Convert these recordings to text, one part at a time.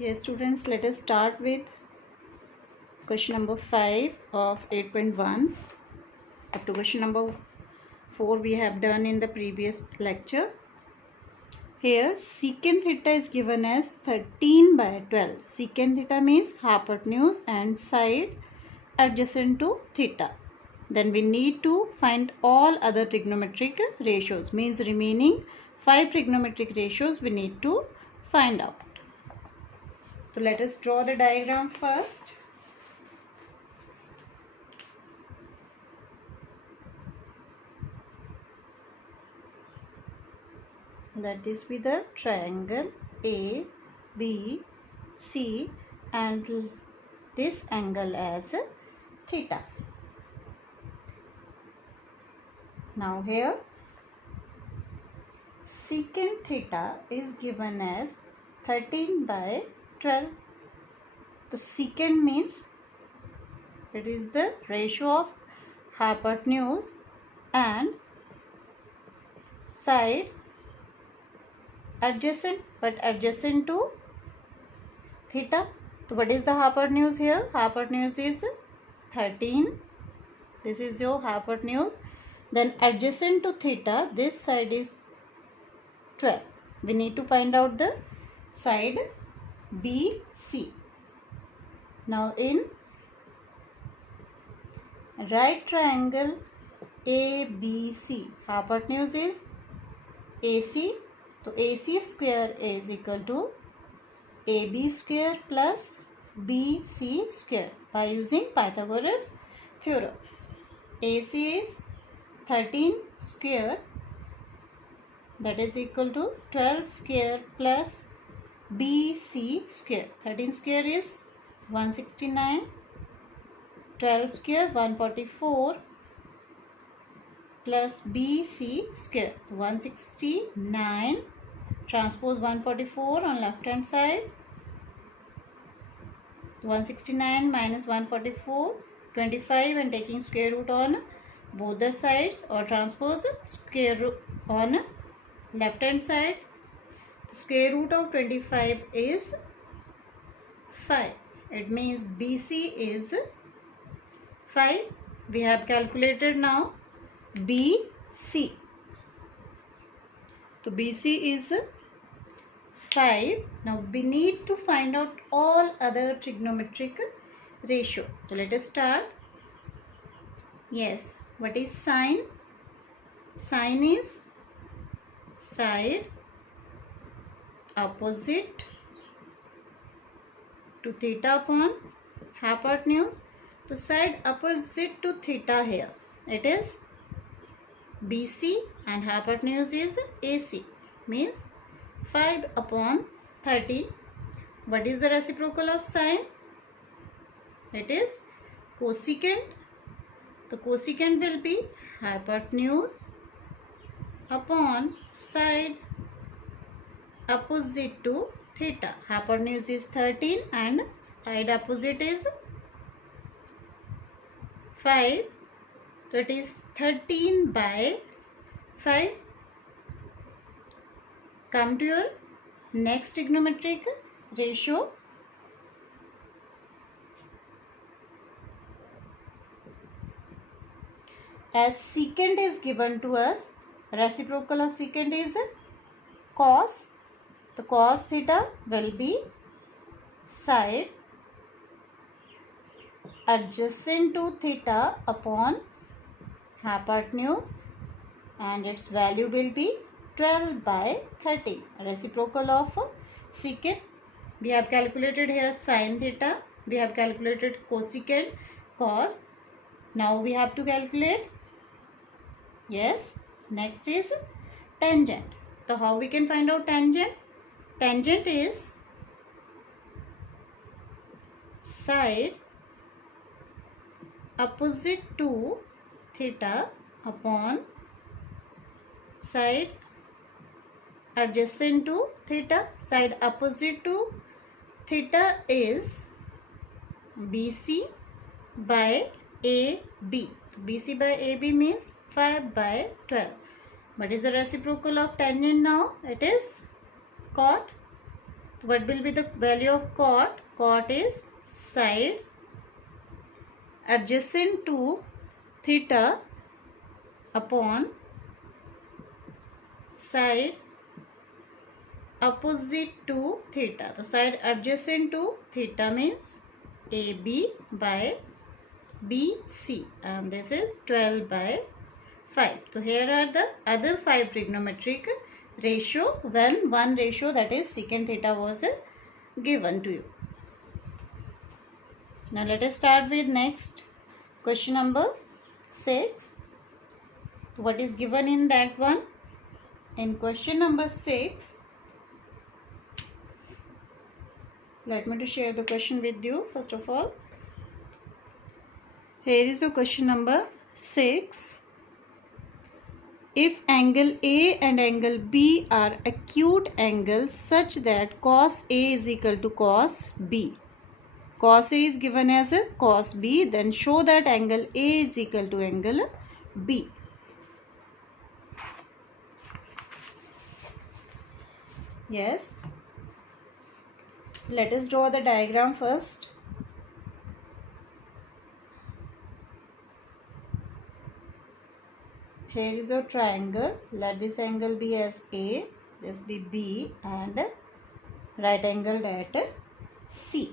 Yes, students, let us start with question number 5 of 8.1. Up to question number 4 we have done in the previous lecture. Here secant theta is given as 13 by 12. Secant theta means hypotenuse and side adjacent to theta. Then we need to find all other trigonometric ratios, means remaining 5 trigonometric ratios we need to find out. So let us draw the diagram first. Let this be the triangle A, B, C and this angle as theta. Now here secant theta is given as 13 by 12. So secant means it is the ratio of hypotenuse and side adjacent, but adjacent to theta. So what is the hypotenuse here? Hypotenuse is 13. This is your hypotenuse. Then adjacent to theta, this side is 12. We need to find out the side BC. Now in right triangle ABC, hypotenuse is AC. So AC square is equal to AB square plus BC square by using Pythagoras theorem. AC is 13 square, that is equal to 12 square plus BC square. 13 square is 169, 12 square 144 plus BC square 169 transpose 144 on left hand side, 169 minus 144 25 and taking square root on both the sides, or transpose square root on left hand side. Square root of 25 is 5. It means BC is 5. We have calculated now BC. So BC is 5. Now we need to find out all other trigonometric ratio. So let us start. Yes, what is sine? Sine is side opposite to theta upon hypotenuse. So side opposite to theta here, it is BC and hypotenuse is AC, means 5 upon 13. What is the reciprocal of sine? It is cosecant. The cosecant will be hypotenuse upon side opposite to theta. Hypotenuse is 13 and side opposite is 5. So it is 13 by 5. Come to your next trigonometric ratio. As secant is given to us, reciprocal of secant is cos. The cos theta will be side adjacent to theta upon hypotenuse and its value will be 12 by 13. Reciprocal of secant. We have calculated here sin theta. We have calculated cosecant, cos. Now we have to calculate. Yes. Next is tangent. So how we can find out tangent? Tangent is side opposite to theta upon side adjacent to theta. Side opposite to theta is BC by AB. BC by AB means 5 by 12. What is the reciprocal of tangent now? It is cot. What will be the value of cot? Cot is side adjacent to theta upon side opposite to theta. So side adjacent to theta means AB by BC, and this is 12 by 5. So here are the other 5 trigonometric ratio when one ratio, that is secant theta, was given to you. Now let us start with next question number 6. What is given in that one? In question number 6, let me to share the question with you first of all. Here is a question number 6. If angle A and angle B are acute angles such that cos A is equal to cos B. Cos A is given as a cos B, then show that angle A is equal to angle B. Yes. Let us draw the diagram first. Here is a triangle. Let this angle be as A, this be B, and right angled at C.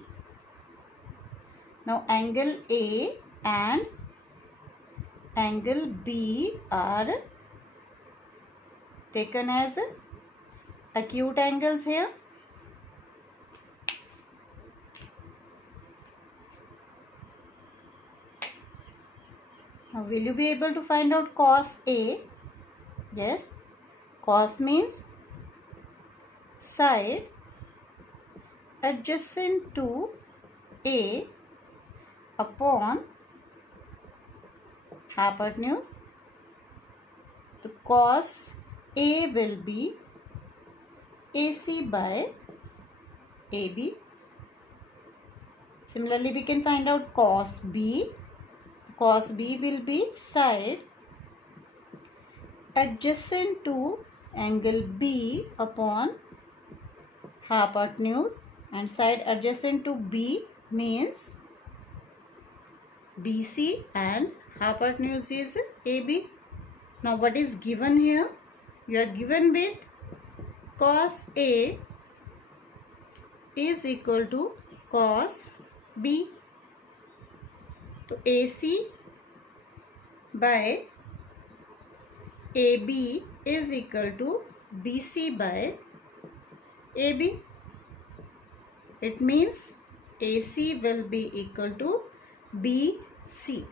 Now angle A and angle B are taken as acute angles here. Now will you be able to find out cos A? Yes. Cos means side adjacent to A upon hypotenuse. The cos A will be AC by AB. Similarly, we can find out cos B. Cos B will be side adjacent to angle B upon hypotenuse, and side adjacent to B means BC and hypotenuse is AB. Now what is given here? You are given with cos A is equal to cos B. So AC by AB is equal to BC by AB. It means AC will be equal to BC.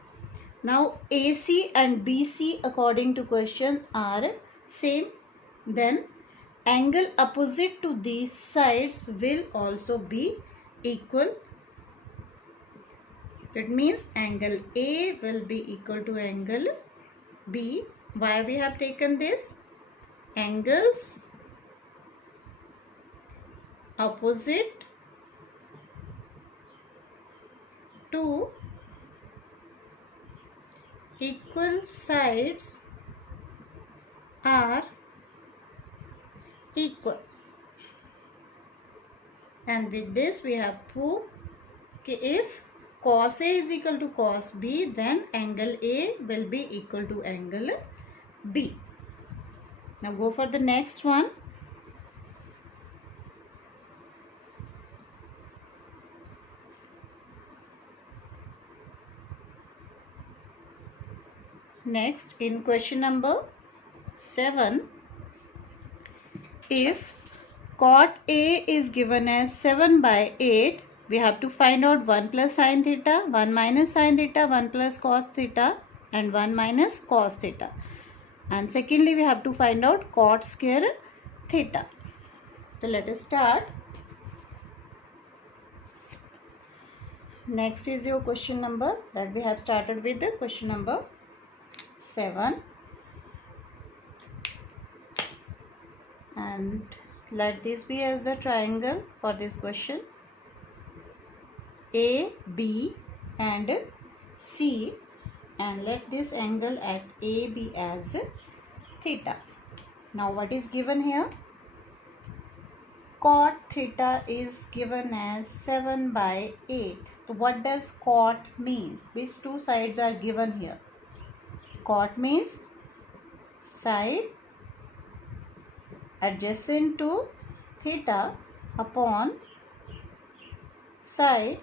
Now AC and BC according to question are same. Then angle opposite to these sides will also be equal. That means angle A will be equal to angle B. Why we have taken this? Angles opposite to equal sides are equal. And with this we have proved that if cos A is equal to cos B, then angle A will be equal to angle B. Now go for the next one. Next, in question number 7, if cot A is given as 7 by 8, we have to find out 1 plus sin theta, 1 minus sin theta, 1 plus cos theta, and 1 minus cos theta. And secondly, we have to find out cot square theta. So let us start. Next is your question number that we have started with the question number 7. And let this be as the triangle for this question. A, B and C, and let this angle at A be as theta. Now what is given here? cot theta is given as 7 by 8. So what does cot means? Which two sides are given here? Cot means side adjacent to theta upon side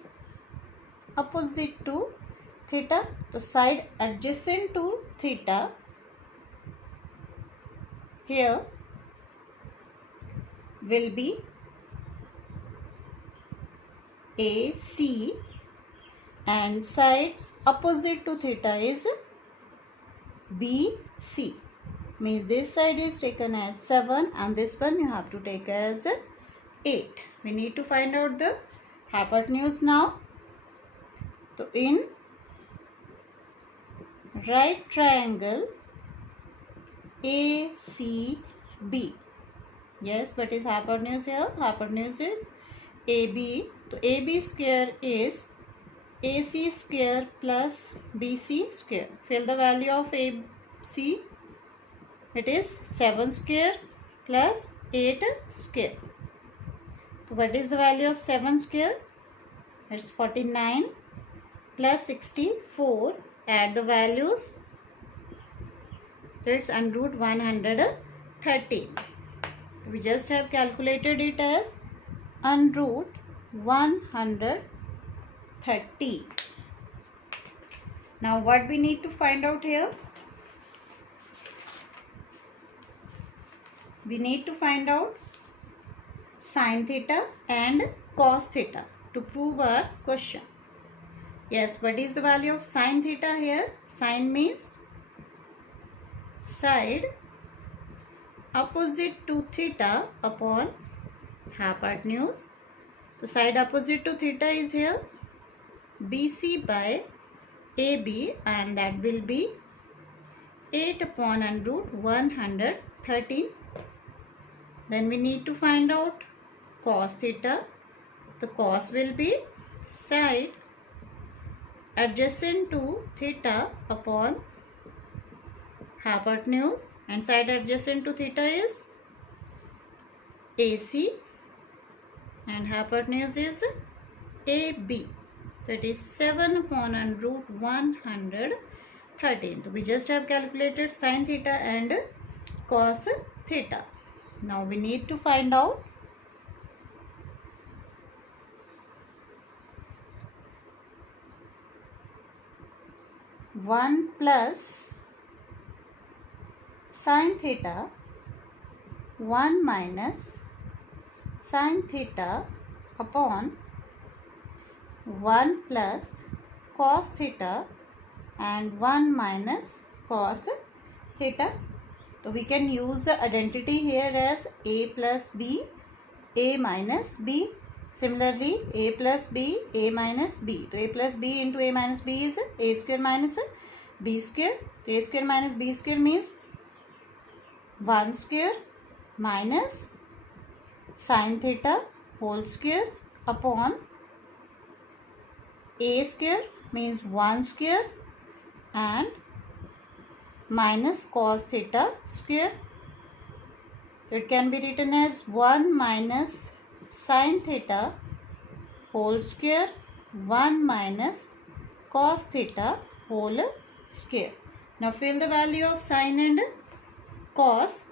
opposite to theta. So side adjacent to theta here will be AC and side opposite to theta is BC. Means this side is taken as 7 and this one you have to take as 8. We need to find out the hypotenuse now. So in right triangle ACB. Yes, what is hypotenuse here? Hypotenuse is AB. So AB square is AC square plus BC square. Fill the value of AC. It is 7 square plus 8 square. So what is the value of 7 square? It's 49 plus 64. Add the values. So it's under root 130. We just have calculated it as under root 130. Now what we need to find out here? We need to find out sin theta and cos theta to prove our question. Yes, what is the value of sin theta here? Sin means side opposite to theta upon hypotenuse. So side opposite to theta is here BC by AB and that will be 8 upon under root 113. Then we need to find out cos theta. The cos will be side adjacent to theta upon hypotenuse and side adjacent to theta is AC and hypotenuse is AB. So it is 7 upon under root 113. So we just have calculated sin theta and cos theta. Now we need to find out one plus sin theta 1 minus sin theta upon 1 plus cos theta and 1 minus cos theta. So we can use the identity here as a plus b, a minus b. Similarly, a plus b, a minus b. So a plus b into a minus b is a square minus b square. So a square minus b square means 1 square minus sin theta whole square upon a square means 1 square and minus cos theta square. So it can be written as 1 minus sin theta whole square 1 minus cos theta whole square. Now fill the value of sin and cos.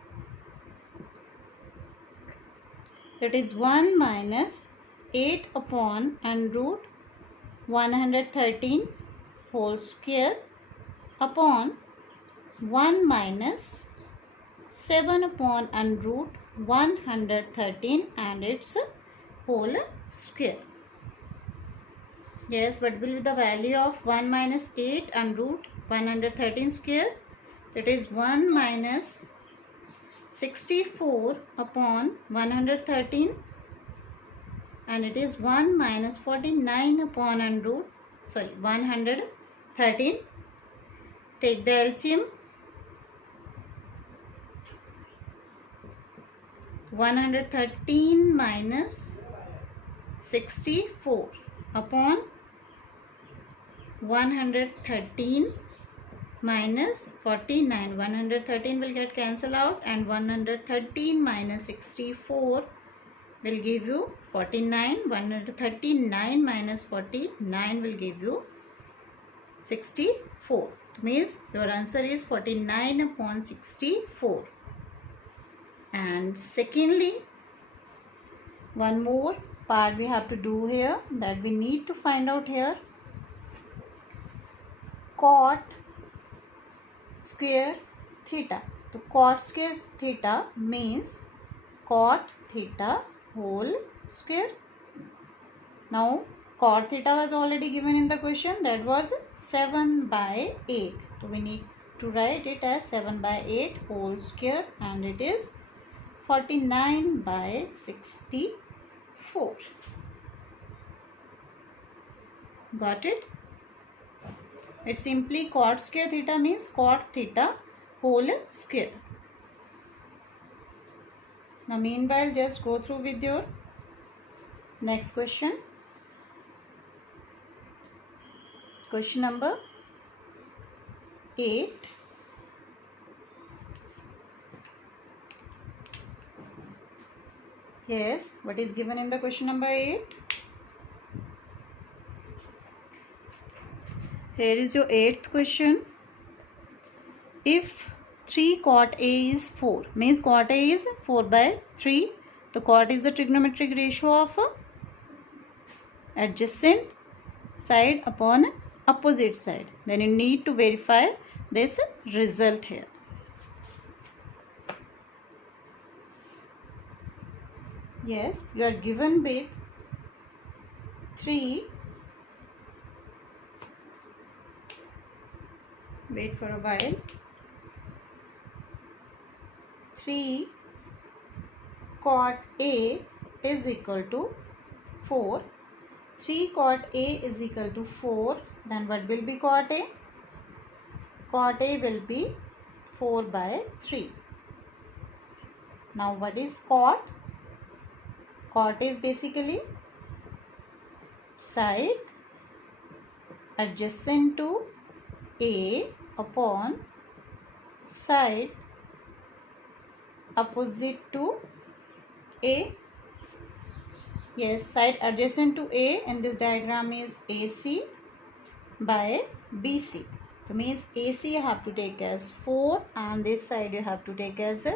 That is 1 minus 8 upon under root 113 whole square upon 1 minus 7 upon under root 113 and its whole square. Yes, what will be the value of 1 minus 8 under root 113 square? That is 1 minus 64 upon 113 and it is 1 minus 49 upon under root 113. Take the LCM. 113 minus 64 upon 113 minus 49. 113 will get cancelled out and 113 minus 64 will give you 49. 139 minus 49 will give you 64. Means your answer is 49 upon 64. And secondly, one more part we have to do here, that we need to find out here cot square theta. So cot square theta means cot theta whole square. Now cot theta was already given in the question, that was 7 by 8. So we need to write it as 7 by 8 whole square, and it is 49 by 64. Got it? It's simply cot square theta means cot theta whole square. Now meanwhile, just go through with your next question. Question number 8. Yes, what is given in the question number 8? Here is your 8th question. If 3 cot A is 4, means cot A is 4 by 3. So cot is the trigonometric ratio of adjacent side upon opposite side. Then you need to verify this result here. Yes, you are given with 3. Wait for a while. 3 cot A is equal to 4. 3 cot A is equal to 4. Then what will be cot A? Cot A will be 4 by 3. Now what is cot? Cot is basically side adjacent to A upon side opposite to A. Yes, side adjacent to A in this diagram is AC by BC. So means AC you have to take as 4 and this side you have to take as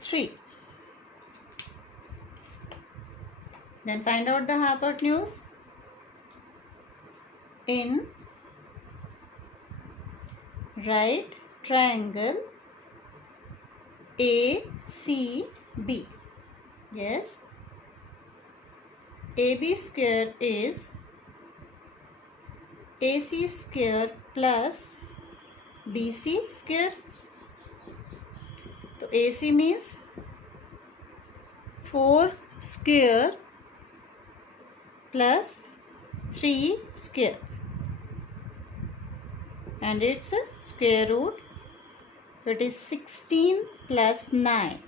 3. Then find out the hypotenuse. In right triangle ACB. Yes. AB square is AC square plus BC square. So AC means 4 square plus 3 square, and it's a square root. So it is 16 plus 9,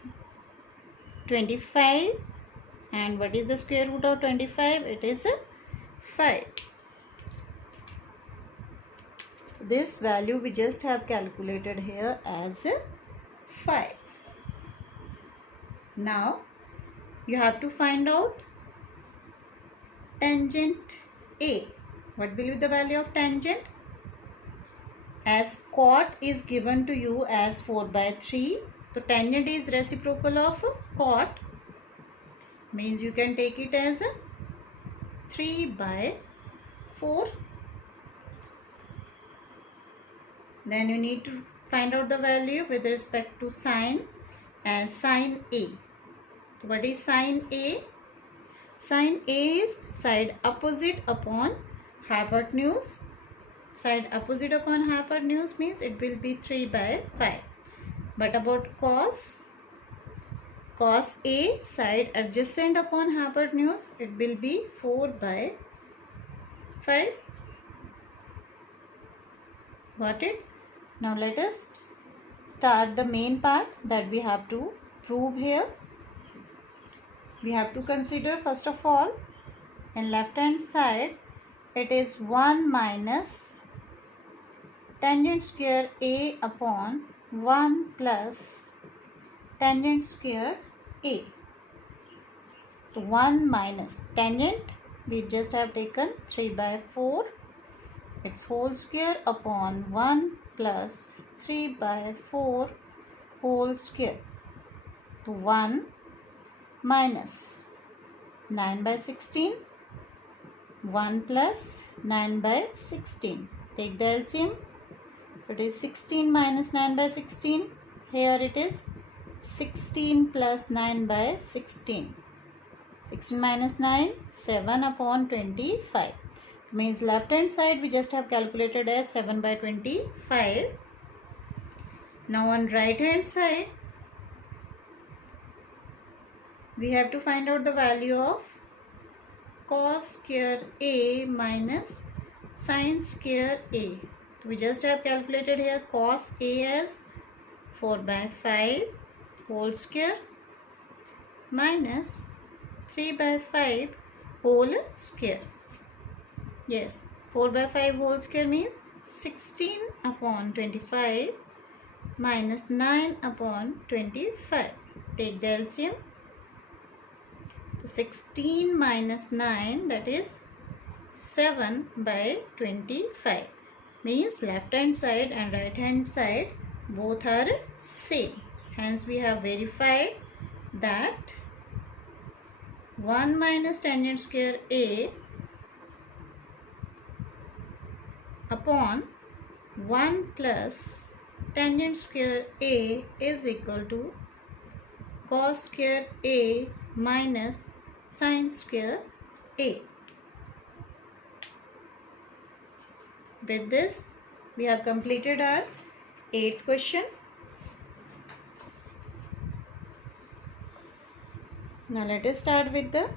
25. And what is the square root of 25? It is 5. This value we just have calculated here as 5. Now you have to find out tangent A. What will be the value of tangent? As cot is given to you as 4 by 3, so tangent is reciprocal of cot, means you can take it as 3 by 4. Then you need to find out the value with respect to sine as sine A. So what is sine A? Sine A is side opposite upon hypotenuse. Side opposite upon hypotenuse means it will be 3 by 5. But about cos, cos A side adjacent upon hypotenuse, it will be 4 by 5. Got it? Now let us start the main part that we have to prove here. We have to consider first of all, in left hand side it is 1 minus tangent square A upon 1 plus tangent square A. So 1 minus tangent, we just have taken 3 by 4, its whole square upon 1 plus 3 by 4 whole square. So 1 minus 9 by 16, 1 plus 9 by 16. Take the LCM. It is 16 minus 9 by 16. Here it is 16 plus 9 by 16. 16 minus 9, 7 upon 25. Means left hand side we just have calculated as 7 by 25. Now on right hand side, we have to find out the value of cos square A minus sin square A. We just have calculated here cos A as 4 by 5 whole square minus 3 by 5 whole square. Yes, 4 by 5 whole square means 16 upon 25 minus 9 upon 25. Take the LCM. So 16 minus 9, that is 7 by 25. Means left hand side and right hand side both are same. Hence we have verified that 1 minus tangent square A upon 1 plus tangent square A is equal to cos square A minus sin square A. With this, we have completed our 8th question. Now let us start with the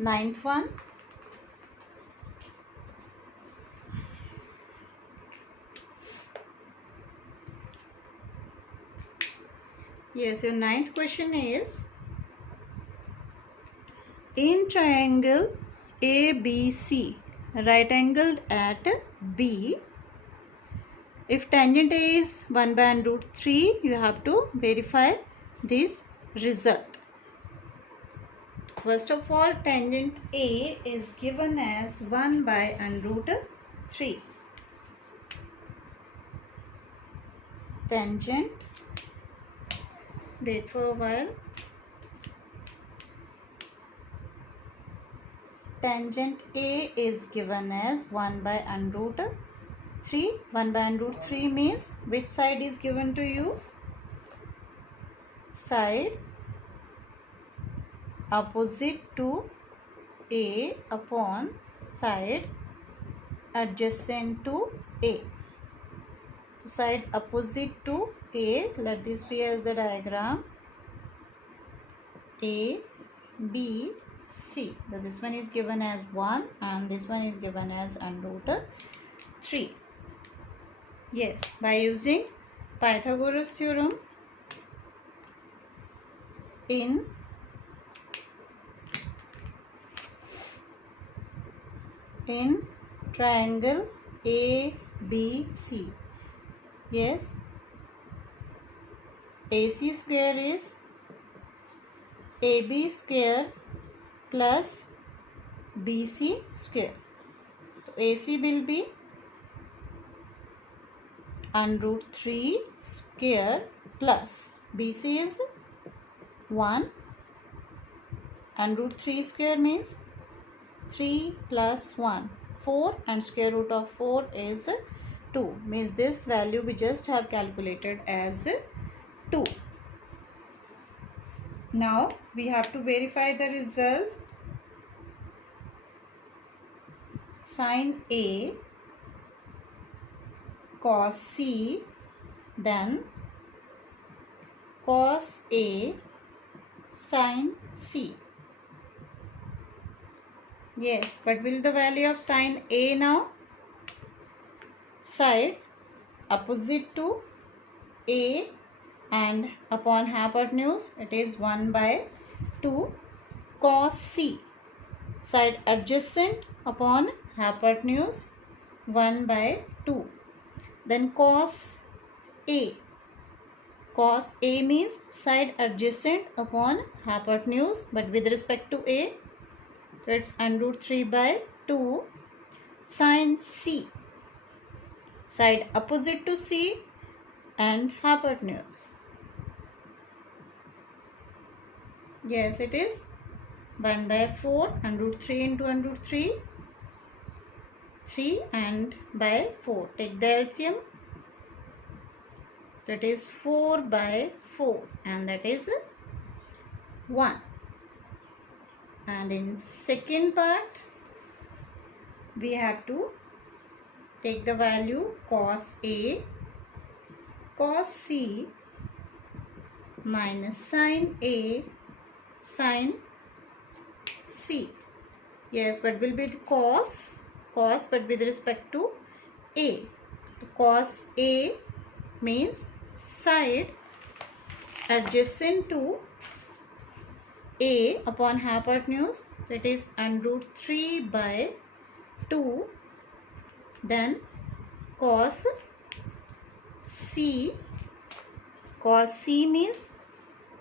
9th one. Yes, your 9th question is, in triangle ABC, right angled at B, if tangent A is 1 by root 3, you have to verify this result. First of all, tangent A is given as 1 by root 3. Tangent, wait for a while. Tangent A is given as 1 by root 3. 1 by root 3 means which side is given to you? Side opposite to A upon side adjacent to A. Side opposite to A, let this be as the diagram A, B, C. So this one is given as 1 and this one is given as root 3. Yes, by using Pythagoras theorem in triangle ABC. Yes, AC square is AB square plus BC square. So AC will be root 3 square plus BC is 1 and root 3 square means 3 plus 1, 4, and square root of 4 is 2. Means this value we just have calculated as 2. Now we have to verify the result. Sin A cos C, then cos A sin C. Yes, what will the value of sin A now? Side opposite to A and upon hypotenuse it is 1 by 2 cos C. Side adjacent upon hypotenuse 1 by 2. Then cos A. Cos A means side adjacent upon hypotenuse, but with respect to A, so it's under root 3 by 2. Sin C, side opposite to C and hypotenuse. Yes, it is 1 by 4, under root 3 into under root 3, 3 and by 4. Take the LCM. That is 4 by 4 and that is 1. And in second part, we have to take the value cos A, cos C minus sin A, sin C. Yes, but will be the cos but with respect to A. Cos A means side adjacent to A upon hypotenuse, that is under root 3 by 2. Then cos C means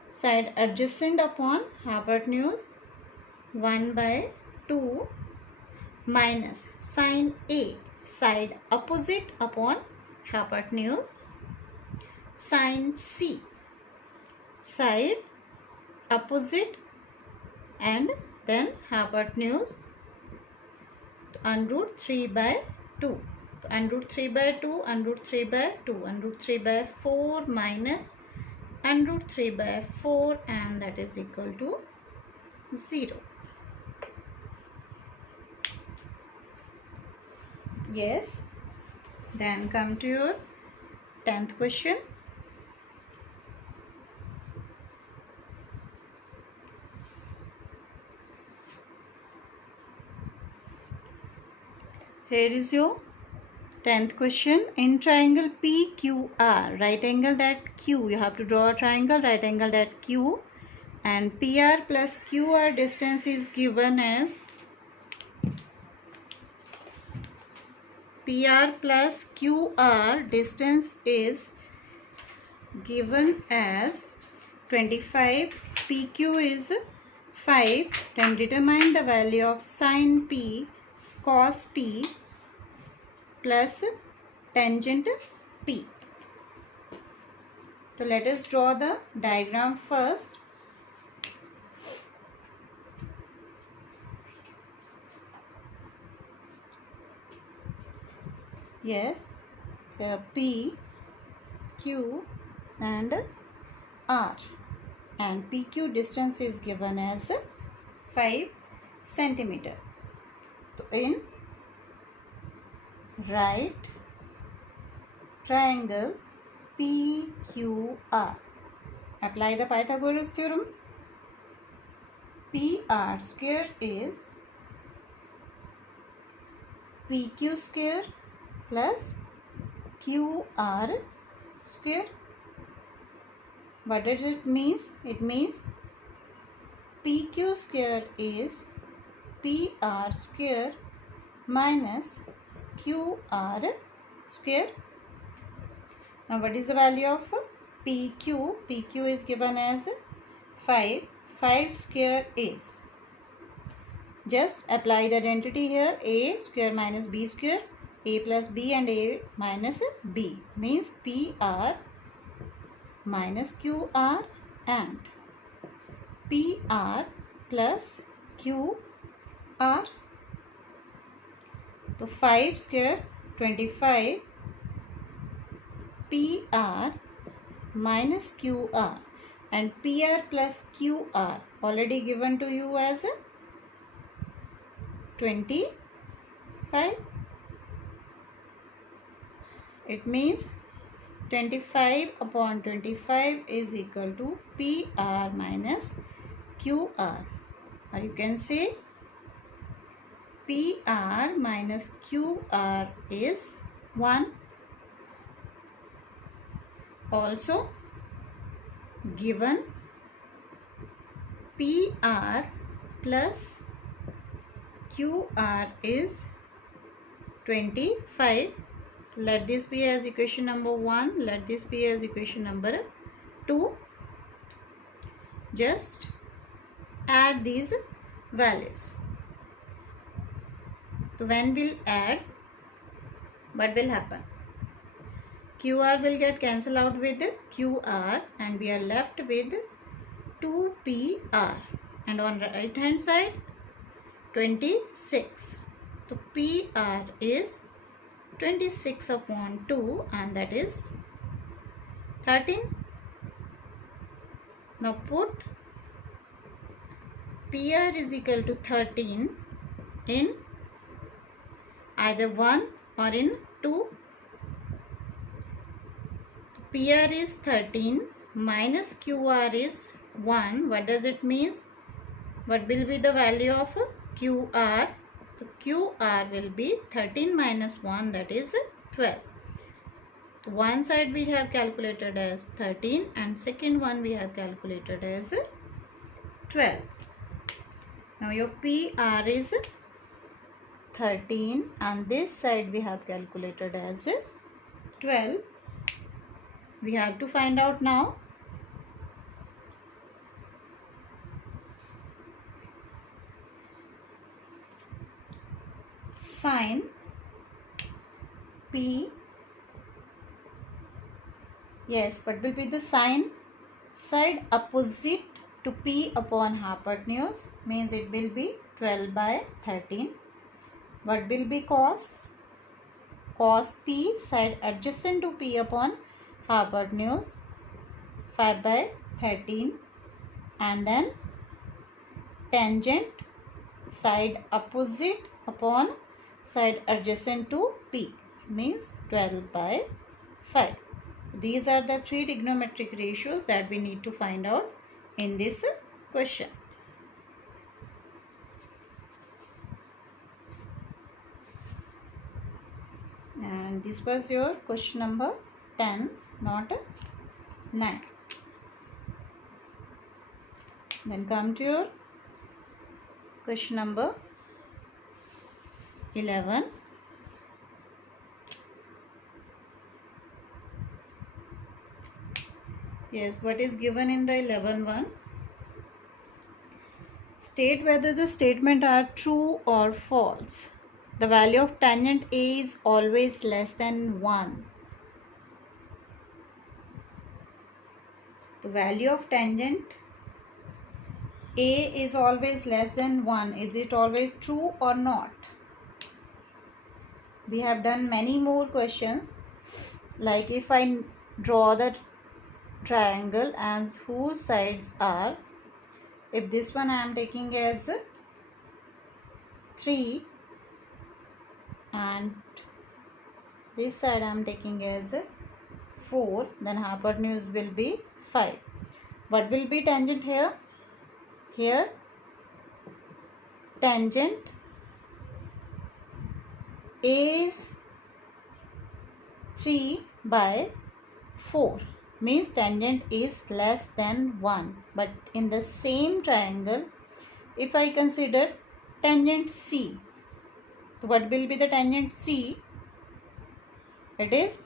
side adjacent upon hypotenuse, 1 by 2 minus sin A, side opposite upon hypotenuse, sin C, side opposite and then hypotenuse, under root 3 by 2. So under root 3 by 2, under root 3 by 2, under root 3 by 4 minus under root 3 by 4, and that is equal to 0. Yes. Then come to your 10th question. Here is your 10th question. In triangle PQR, right angled at Q, you have to draw a triangle right angled at Q, and PR plus QR distance is given as PR plus QR distance is given as 25. PQ is 5. Then determine the value of sin P cos P plus tangent P. So let us draw the diagram first. Yes, P, Q and R, and PQ distance is given as 5 centimeter. So in right triangle PQR, apply the Pythagoras theorem. PR square is PQ square plus QR square. What does it mean? It means PQ square is PR square minus QR square. Now what is the value of PQ? PQ is given as 5. 5 square is, just apply the identity here, A square minus B square. A plus B and A minus B means PR minus QR and PR plus QR. So 5 square 25 PR minus QR, and PR plus QR already given to you as 25. It means 25 upon 25 is equal to PR minus QR, or you can say PR minus QR is 1. Also given PR plus QR is 25. Let this be as equation number 1. Let this be as equation number to just add these values. So when we'll add, what will happen? QR will get cancelled out with QR and we are left with 2PR, and on right hand side 26. So PR is 26 upon 2 and that is 13. Now put PR is equal to 13 in either 1 or in 2. PR is 13 minus QR is 1. What does it mean? What will be the value of QR? So QR will be 13 minus 1, that is 12. So one side we have calculated as 13 and second one we have calculated as 12. Now your PR is 13 and this side we have calculated as 12. We have to find out now sin P. Yes, what will be the sin? Side opposite to P upon hypotenuse, means it will be 12 by 13. What will be cos? Cos P, side adjacent to P upon hypotenuse, 5 by 13, and then tangent, side opposite upon side adjacent to P, means 12 by 5. These are the three trigonometric ratios that we need to find out in this question. And this was your question number 10, not 9. Then come to your question number 11. Yes, what is given in the 11 one? State whether the statement are true or false. The value of tangent A is always less than 1. The value of tangent A is always less than 1. Is it always true or not? We have done many more questions. Like if I draw the triangle as whose sides are, if this one I am taking as 3 and this side I am taking as 4, then hypotenuse will be 5. What will be tangent here? Here tangent A is 3 by 4, means tangent is less than 1. But in the same triangle, if I consider tangent C, so what will be the tangent C? It is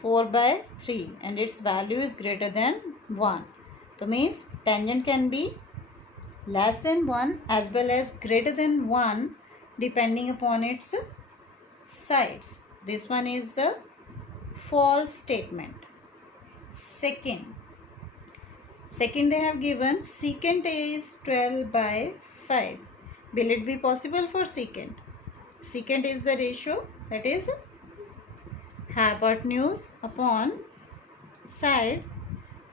4 by 3 and its value is greater than 1. So means tangent can be less than 1 as well as greater than 1 depending upon its sides. This one is the false statement. Second they have given secant A is 12 by 5. Will it be possible for secant? Secant is the ratio, that is hypotenuse upon side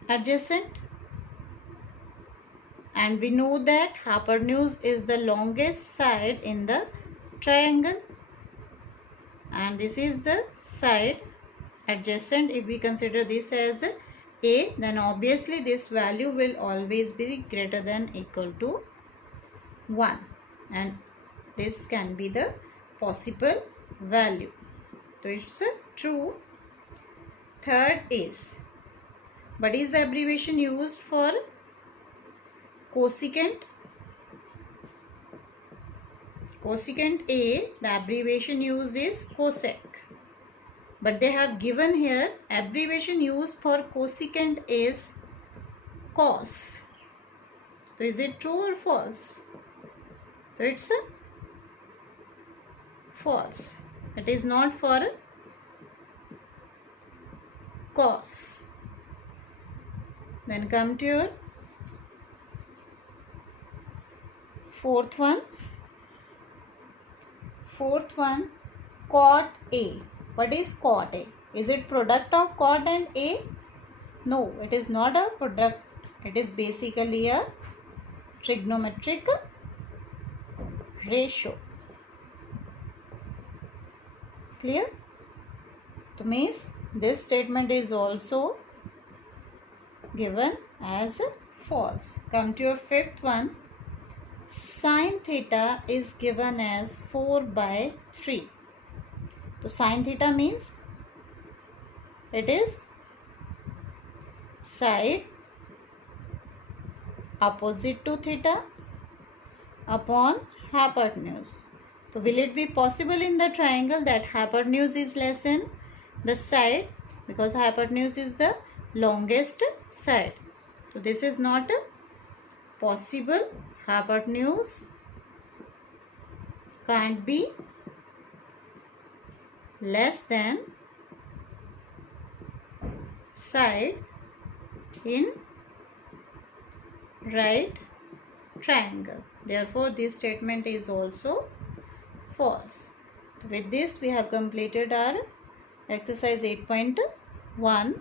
adjacent, and we know that hypotenuse is the longest side in the triangle and this is the side adjacent. If we consider this as A, then obviously this value will always be greater than equal to 1 and this can be the possible value. So it's true. Third is, what is the abbreviation used for cosecant? Cosecant A, the abbreviation used is cosec. But they have given here abbreviation used for cosecant is cos. So is it true or false? So it's false. It is not for cos. Then come to your fourth one. Fourth one, cot A. What is cot A? Is it product of cot and A? No, it is not a product. It is basically a trigonometric ratio. Clear? So means this statement is also given as false. Come to your fifth one. Sin theta is given as 4/3. So sin theta means it is side opposite to theta upon hypotenuse. So will it be possible in the triangle that hypotenuse is less than the side, because hypotenuse is the longest side. So this is not possible. Hypotenuse can't be less than side in right triangle. Therefore, this statement is also false. With this, we have completed our exercise 8.1.